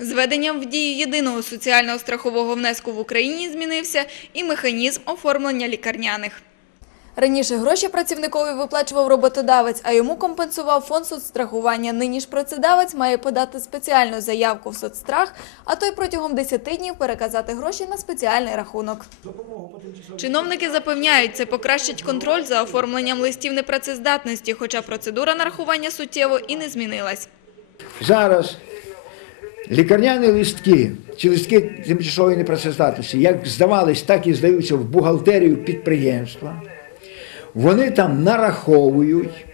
З введенням в дію єдиного соціального страхового внеску в Україні змінився і механізм оформлення лікарняних. Раніше гроші працівникові виплачував роботодавець, а йому компенсував фонд соцстрахування. Нині ж працедавець має подати спеціальну заявку в соцстрах, а той протягом 10 днів переказати гроші на спеціальний рахунок. Чиновники запевняють, це покращить контроль за оформленням листів непрацездатності, хоча процедура нарахування суттєво і не змінилась. Зараз лікарняні листки чи листки тимчасової непрацездатності, як здавались, так і здаються в бухгалтерію підприємства. Вони там нараховують,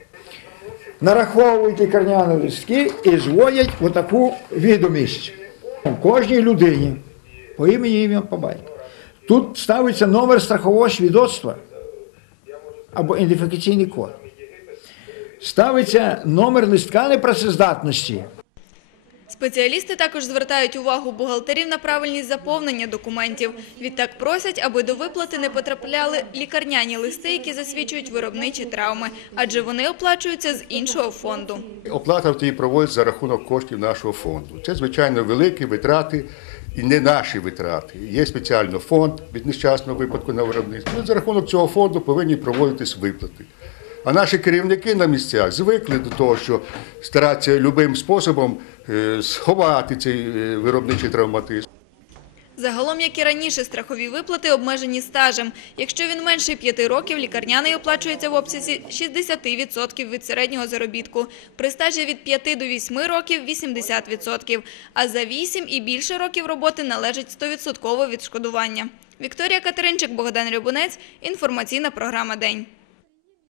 нараховують лікарняні листки і зводять отаку відомість кожній людині по імені ім'я по батьку. Тут ставиться номер страхового свідоцтва або ідентифікаційний код. Ставиться номер листка непрацездатності. Спеціалісти також звертають увагу бухгалтерів на правильність заповнення документів. Відтак просять, аби до виплати не потрапляли лікарняні листи, які засвідчують виробничі травми, адже вони оплачуються з іншого фонду. Оплата тоді проводиться за рахунок коштів нашого фонду. Це, звичайно, великі витрати і не наші витрати. Є спеціально фонд від нещасного випадку на виробництві. От За рахунок цього фонду повинні проводитись виплати. А наші керівники на місцях звикли до того, що стараються любим способом е, сховати цей е, виробничий травматизм. Загалом, як і раніше, страхові виплати обмежені стажем. Якщо він менше 5 років, лікарняний оплачується в обсязі 60% від середнього заробітку. При стажі від 5 до 8 років – 80%. А за 8 і більше років роботи належить 100% відшкодування. Вікторія Катеринчик, Богдан Рябунець. Інформаційна програма «День».